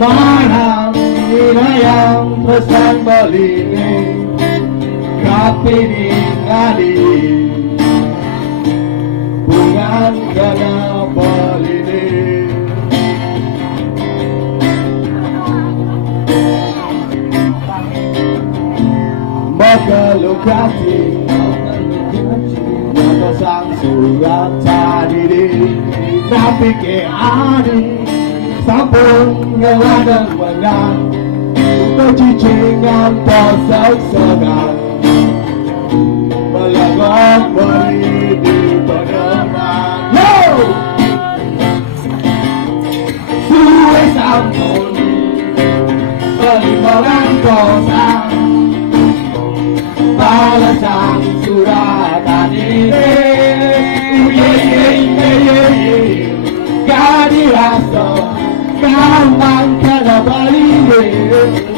Parang inayang pesan balik kapiling ali bungan gana balini magalukati sang surat tadi napike ani sampung ngeladan menang untuk cicingan posok-sokan melagak beri di pedeman suwe sampun pelimaran kosan balasan surat tadi gak dirasa gampang kada balik